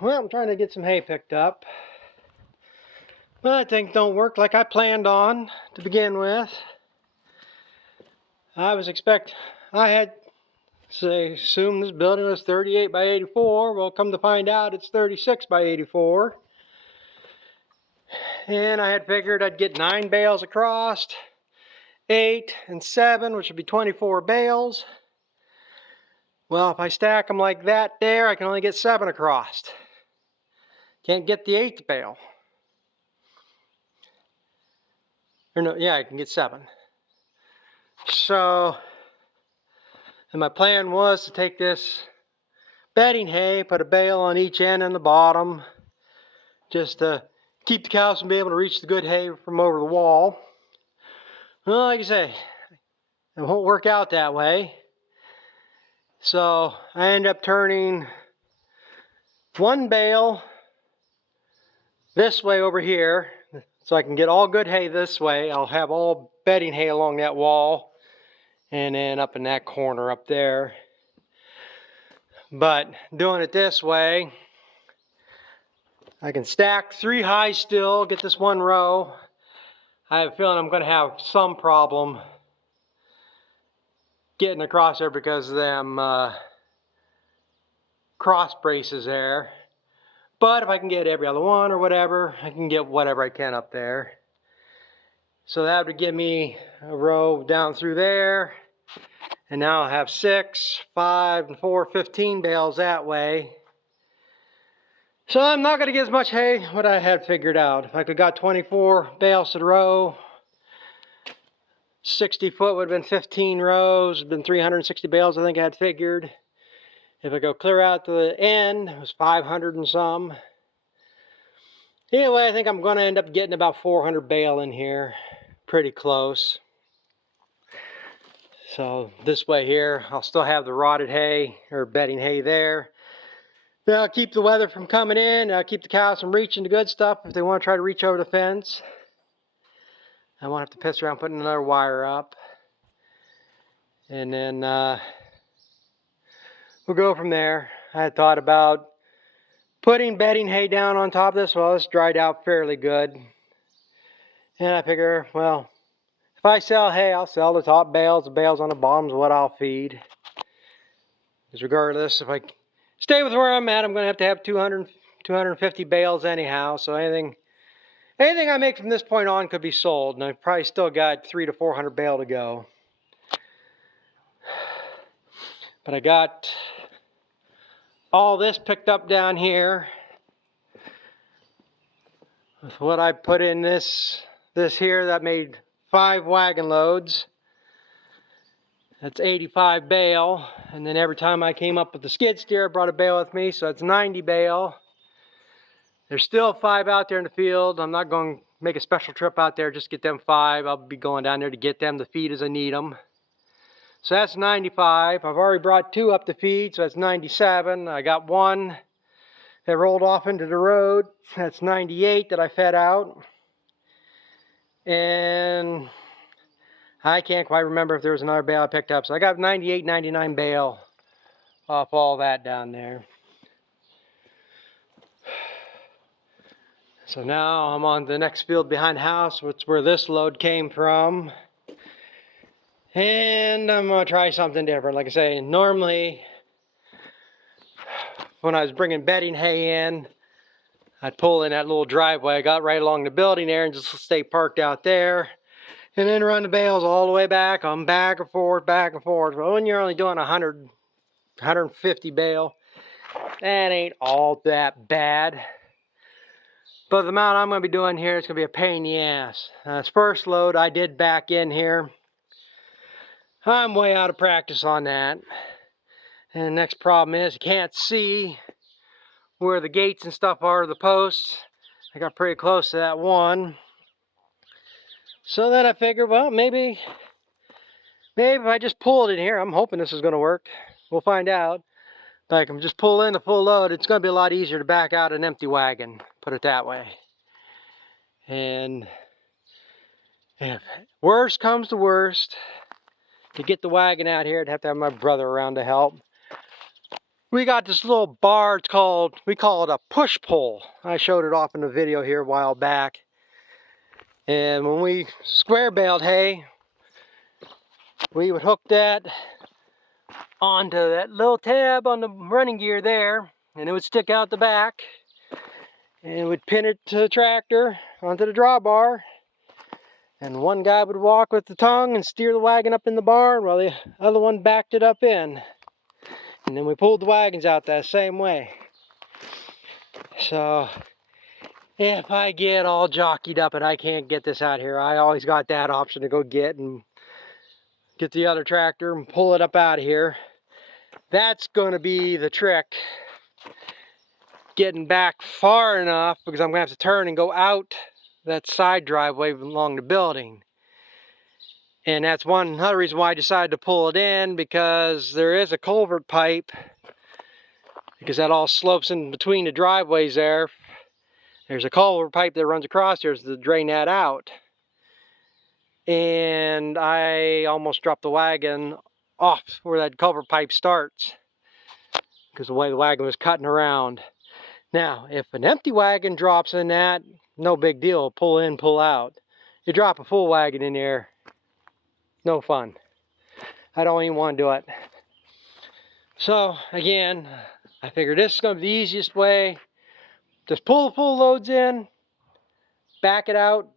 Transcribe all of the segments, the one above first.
Well, I'm trying to get some hay picked up, but things don't work like I planned on to begin with. I had assumed this building was 38 by 84. Well, come to find out it's 36 by 84. And I had figured I'd get 9 bales across, 8 and 7, which would be 24 bales. Well, if I stack them like that there, I can only get 7 across. Can't get the 8th bale. Or no, yeah, I can get 7. So, and my plan was to take this bedding hay, put a bale on each end and the bottom, just to keep the cows from being able to reach the good hay from over the wall. Well, like I say, it won't work out that way. So I end up turning 1 bale this way over here, so I can get all good hay this way. I'll have all bedding hay along that wall, and then up in that corner up there. But doing it this way, I can stack 3 high still, get this 1 row. I have a feeling I'm going to have some problem getting across there because of them cross braces there. But if I can get every other one or whatever, I can get whatever I can up there. So that would give me a row down through there. And now I'll have 6, 5, and 4, 15 bales that way. So I'm not going to get as much hay what I had figured out. If I could got 24 bales to the row, 60 foot would have been 15 rows, would have been 360 bales I think I had figured. If I go clear out to the end, it was 500 and some. Anyway, I think I'm going to end up getting about 400 bale in here. Pretty close. So this way here, I'll still have the rotted hay, or bedding hay there. That'll keep the weather from coming in. I'll keep the cows from reaching the good stuff if they want to try to reach over the fence. I won't have to piss around putting another wire up. And then we'll go from there. I had thought about putting bedding hay down on top of this. Well, it's dried out fairly good. And I figure, well, if I sell hay, I'll sell the top bales. The bales on the bottom's what I'll feed. Because regardless, if I stay with where I'm at, I'm going to have 250 bales anyhow. So anything I make from this point on could be sold. And I've probably still got 300 to 400 bale to go. But I got all this picked up down here with what I put in this here. That made 5 wagon loads. That's 85 bale. And then every time I came up with the skid steer, I brought a bale with me, so that's 90 bale. There's still 5 out there in the field. I'm not going to make a special trip out there just to get them 5. I'll be going down there to get them to feed as I need them. So that's 95. I've already brought 2 up to feed, so that's 97. I got 1 that rolled off into the road. That's 98 that I fed out. And I can't quite remember if there was another bale I picked up. So I got 98, 99 bale off all that down there. So now I'm on the next field behind the house, which is where this load came from. And I'm going to try something different. Like I say, normally when I was bringing bedding hay in, I'd pull in that little driveway I got right along the building there and just stay parked out there. And then run the bales all the way back. I'm back and forth, back and forth. But when you're only doing 100, 150 bale, that ain't all that bad. But the amount I'm going to be doing here is going to be a pain in the ass. This first load I did back in here. I'm way out of practice on that. And the next problem is you can't see where the gates and stuff are, the posts. I got pretty close to that one. So then I figured, well, maybe if I just pull it in here, I'm hoping this is going to work. We'll find out. But I can just pull in the full load. It's going to be a lot easier to back out an empty wagon, put it that way. And if worst comes to worst, to get the wagon out here, I'd have to have my brother around to help. we got this little bar. It's called, we call it a push pole. I showed it off in a video here a while back. And when we square baled hay, we would hook that onto that little tab on the running gear there, and it would stick out the back, and we'd pin it to the tractor onto the drawbar, and one guy would walk with the tongue and steer the wagon up in the barn while the other one backed it up in. And then we pulled the wagons out that same way. So if I get all jockeyed up and I can't get this out here, I always got that option to go get the other tractor and pull it up out of here. That's going to be the trick. Getting back far enough, because I'm going to have to turn and go out that side driveway along the building. And that's another reason why I decided to pull it in, because there is a culvert pipe, because that all slopes in between the driveways there. There's a culvert pipe that runs across there to drain that out. And I almost dropped the wagon off where that culvert pipe starts, because the way the wagon was cutting around. Now, if an empty wagon drops in that, no big deal, pull in, pull out. You drop a full wagon in there, no fun. I don't even want to do it. So, again, I figured this is going to be the easiest way. Just pull the full loads in, back it out,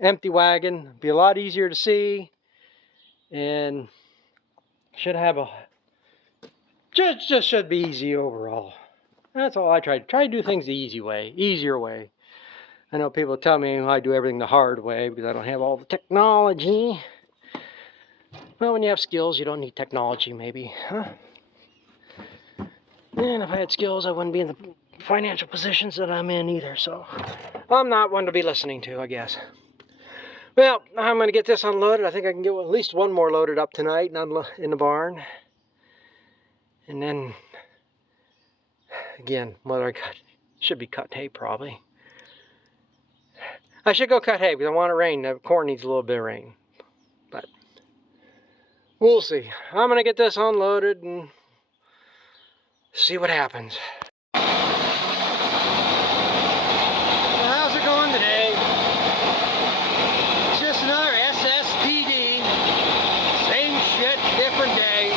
empty wagon, be a lot easier to see, and should have just should be easy overall. That's all I tried. Try to do things the easy way, easier way. I know people tell me I do everything the hard way because I don't have all the technology. Well, when you have skills, you don't need technology, maybe, huh? And if I had skills, I wouldn't be in the financial positions that I'm in either, so I'm not one to be listening to, I guess. Well, I'm going to get this unloaded. I think I can get at least one more loaded up tonight in the barn. And then, again, whether should be cutting hay probably. I should go cut hay because I want it to rain. The corn needs a little bit of rain. But we'll see. I'm going to get this unloaded and see what happens. How's it going today? It's just another SSTD. Same shit, different day.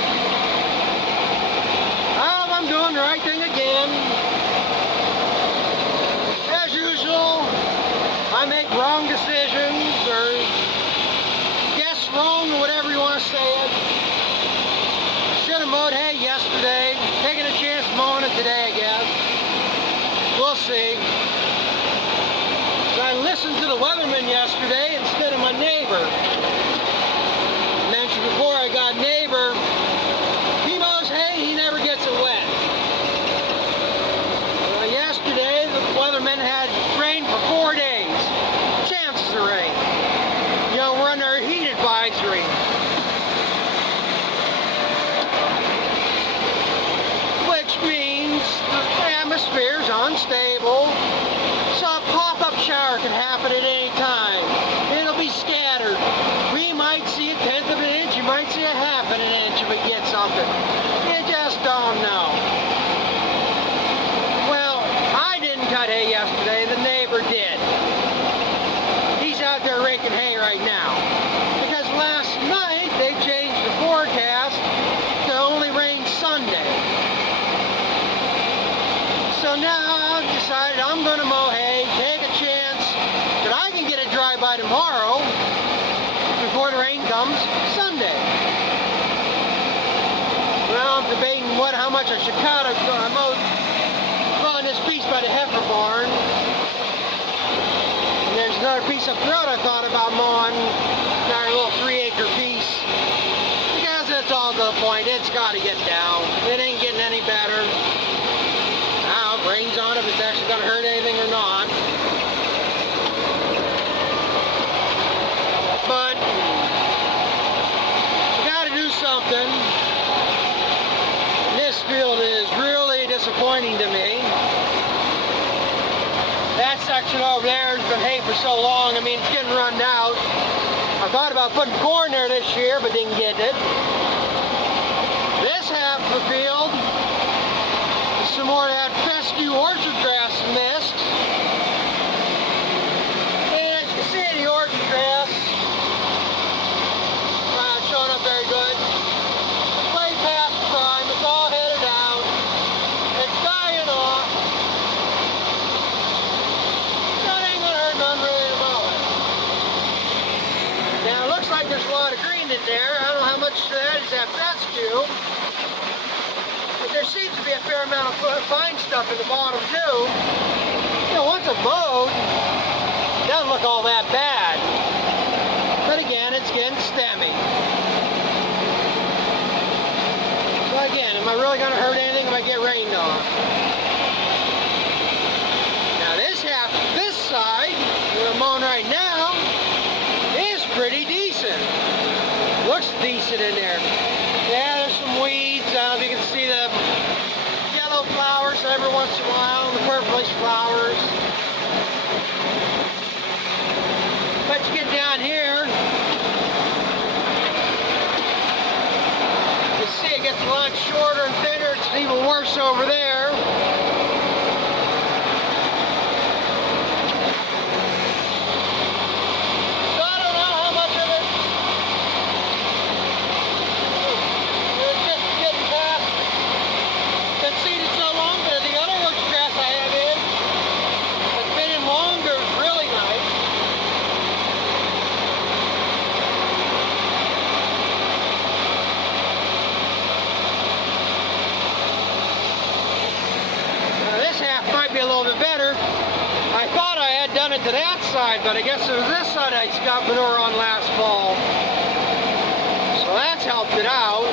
I hope I'm doing the right thing again. As usual, I make wrong decisions or guess wrong or whatever you want to say it. Should have mowed hay yesterday. Taking a chance mowing it today, I guess. We'll see. So I listened to the weatherman yesterday instead of my neighbor. I mentioned before I got neighbor. He mows hay, he never gets it wet. Yesterday, the weatherman had rain for 4 days. Chances of rain. You know, we're under a heat advisory. Which means the atmosphere is unstable. So a pop-up shower can happen at any time. It'll be scattered. We might see 1/10 of an inch, you might see 1/2 of an inch if we get something. You just don't know. Well, I didn't cut hay yesterday, the neighbor did. He's out there raking hay right now. Because last night they changed the forecast to only rain Sunday. So now I've decided I'm going to mow hay, take a chance that I can get it dry by tomorrow before the rain comes Sunday. Well, I'm debating how much I should cut. I mowed this piece by the heifer barn. And there's another piece up the road I thought about mowing, our little 3-acre piece. Because it's all to the point, it's got to get down. It ain't getting any better. Now, if it rains on it, if it's actually going to hurt anything or not. But we got to do something. This field is really disappointing to me. That section over there has been hay for so long, I mean, it's getting run out. I thought about putting corn there this year, but didn't get it. This half of the field is that fescue. But there seems to be a fair amount of fine stuff in the bottom too. You know, once it's mowed, it doesn't look all that bad. But again, it's getting stemmy. So again, am I really going to hurt anything if I get rained on? Now this side, we're mowing right now, is pretty decent. Looks decent in there. Yeah, there's some weeds. I don't know if you can see the yellow flowers every once in a while, and the purplish flowers. But you get down here, you see it gets a lot shorter and thinner. It's even worse over there. So I don't know how much of it. It's just getting past. Been seeded so long, but the other roach grass I have in, it's been in longer. It's really nice. This half might be a little bit better. I thought I had done it to that side, but I guess it was this side I got manure on last fall. So that's helped it out.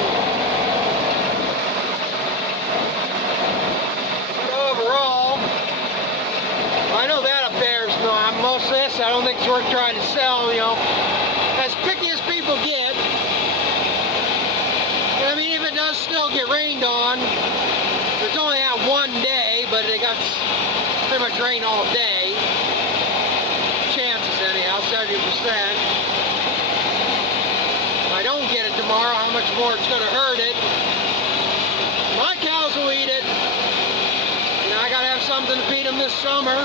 But overall, I know that up there is not. Most of this I don't think it's worth trying to sell, you know. As picky as people get. I mean, if it does still get rained on, there's only that one day, but it got pretty much rain all day. Chances anyhow, 70%. If I don't get it tomorrow, how much more it's going to hurt it. My cows will eat it. You know, I got to have something to feed them this summer.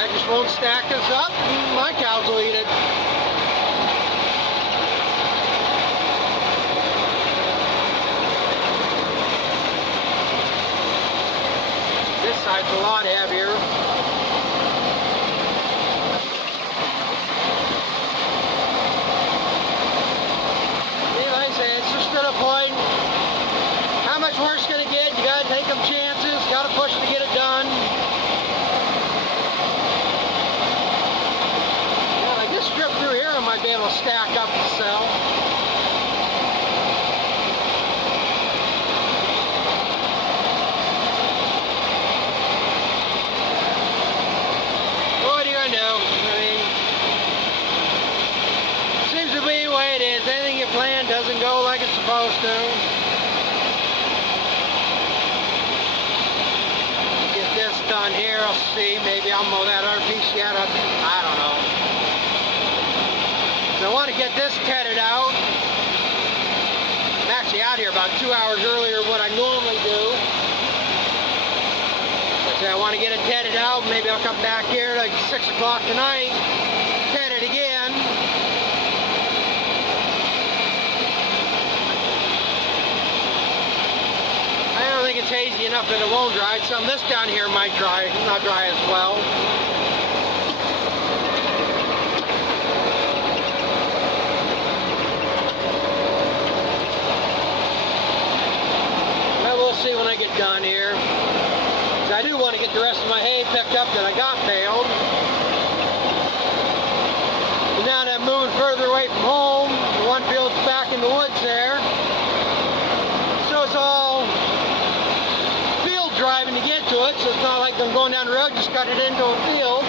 I just won't stack this up, and my cows will eat it. This side's a lot heavier. Like I say, it's just to the point. How much worse going to get? You got to take them chances. Got to push to get it done. Yeah, like this strip through here, I might be able to stack up and sell. Plan doesn't go like it's supposed to. Get this done here, I'll see. Maybe I'll mow that other piece yet. I don't know. So I want to get this tedded out. I'm actually out here about 2 hours earlier than what I normally do. But I want to get it tedded out. Maybe I'll come back here like 6 o'clock tonight, ted it again. I think it's hazy enough that it won't dry. Some of this down here might dry, not dry as well. But we'll see when I get done here. I do want to get the rest of my hay picked up that I got baled. And now that I'm moving further away from home, one field's back in the woods there. So it's all driving to get to it, so it's not like I'm going down the road, just cut it into a field.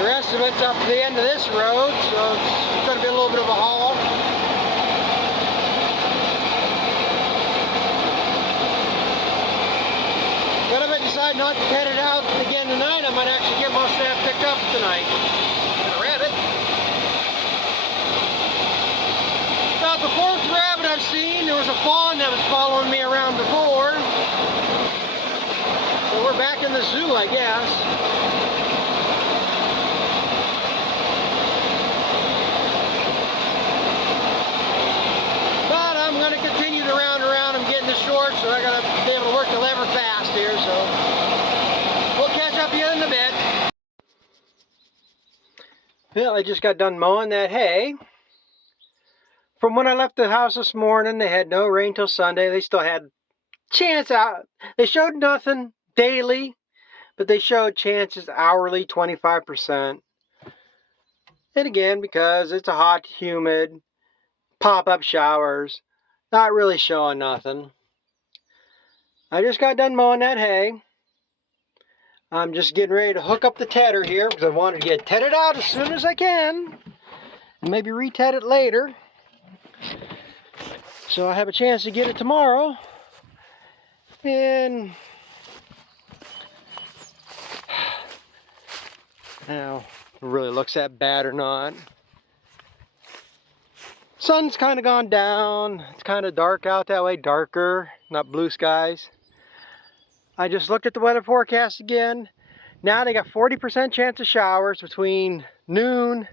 The rest of it's up to the end of this road, so it's going to be a little bit of a haul. But if I decide not to ted it out again tonight, I might actually get most of that picked up tonight. Rabbit. About the fourth rabbit I've seen. There was a fawn that was following me around before. So we're back in the zoo, I guess. But I'm going to continue the round around. I'm getting this short, so I got to be able to work the lever fast here. So we'll catch up again in a bit. Well, I just got done mowing that hay. From when I left the house this morning, they had no rain till Sunday. They still had chance out. They showed nothing daily, but they showed chances hourly, 25%. And again, because it's a hot, humid, pop-up showers, not really showing nothing. I just got done mowing that hay. I'm just getting ready to hook up the tedder here because I wanted to get tedded out as soon as I can. Maybe re-ted it later. So I have a chance to get it tomorrow. And now, if it really looks that bad or not. Sun's kind of gone down. It's kind of dark out that way, darker, not blue skies. I just looked at the weather forecast again. Now they got 40% chance of showers between noon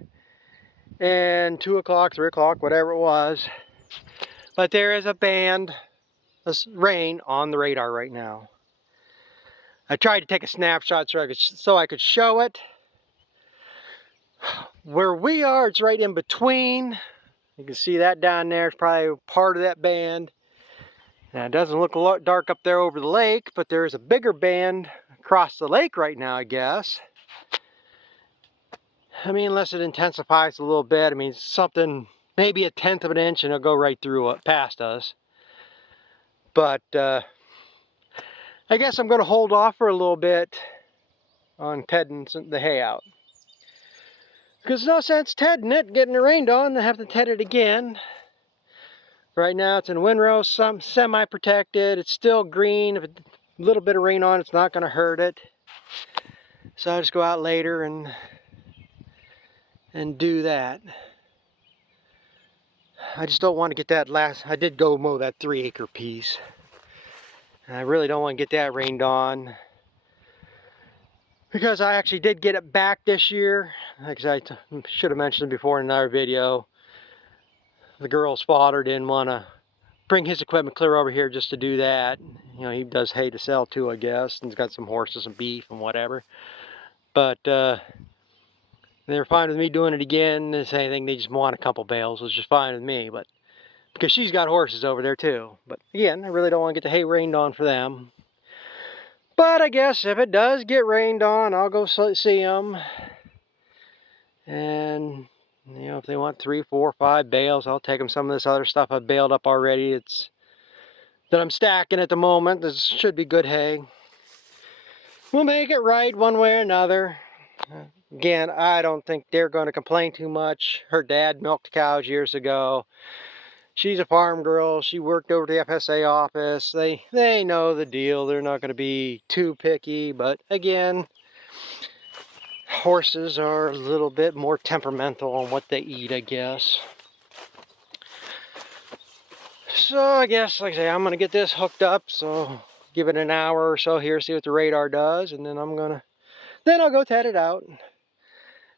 and 2 o'clock, 3 o'clock, whatever it was. But there is a band of rain on the radar right now. I tried to take a snapshot so I could show it. Where we are, it's right in between. You can see that down there. It's probably part of that band. Now it doesn't look a lot dark up there over the lake, but there's a bigger band across the lake right now, I guess. I mean, unless it intensifies a little bit. I mean, something, maybe a 1/10 of an inch and it'll go right through past us. But I guess I'm going to hold off for a little bit on tedding the hay out. Because there's no sense tedding it, getting it rained on, and have to ted it again. Right now it's in windrow, semi-protected. It's still green. If a little bit of rain on it's not going to hurt it. So I'll just go out later and do that. I just don't want to get that I did go mow that 3-acre piece. And I really don't want to get that rained on. Because I actually did get it back this year. Like I should have mentioned before in another video. The girl's father didn't want to bring his equipment clear over here just to do that. You know, he does hay to sell too, I guess. And he's got some horses and beef and whatever. But they were fine with me doing it again. If anything, they just want a couple bales, which is fine with me. But because she's got horses over there too. But again, I really don't want to get the hay rained on for them. But I guess if it does get rained on, I'll go see them. And you know, if they want 3, 4, 5 bales, I'll take them some of this other stuff I've baled up already. It's that I'm stacking at the moment. This should be good hay. We'll make it right one way or another. Again, I don't think they're going to complain too much. Her dad milked cows years ago. She's a farm girl. She worked over the FSA office. They know the deal. They're not going to be too picky. But again, horses are a little bit more temperamental on what they eat, I guess. So I guess, like I say, I'm going to get this hooked up. So give it an hour or so here, see what the radar does. And then I'll go ted it out. I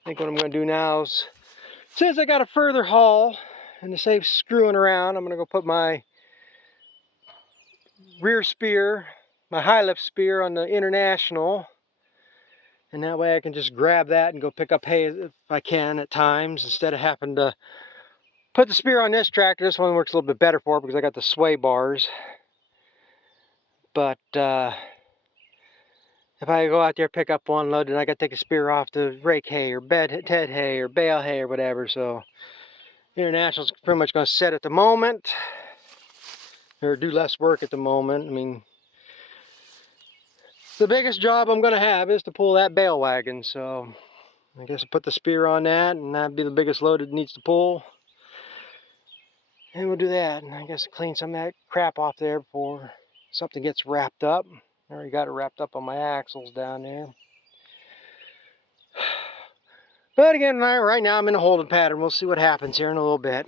think what I'm going to do now is, since I got a further haul, and to save screwing around, I'm going to go put my rear spear, my high lift spear on the International. And that way I can just grab that and go pick up hay if I can at times, instead of having to put the spear on this tractor. This one works a little bit better for it because I got the sway bars. But if I go out there, pick up one load, then I got to take a spear off to rake hay or ted hay or bale hay or whatever. So International's pretty much going to sit at the moment, or do less work at the moment. I mean, the biggest job I'm going to have is to pull that bale wagon. So I guess I put the spear on that, and that'd be the biggest load it needs to pull. And we'll do that. And I guess clean some of that crap off there before something gets wrapped up. I already got it wrapped up on my axles down there. But again, right now I'm in a holding pattern. We'll see what happens here in a little bit.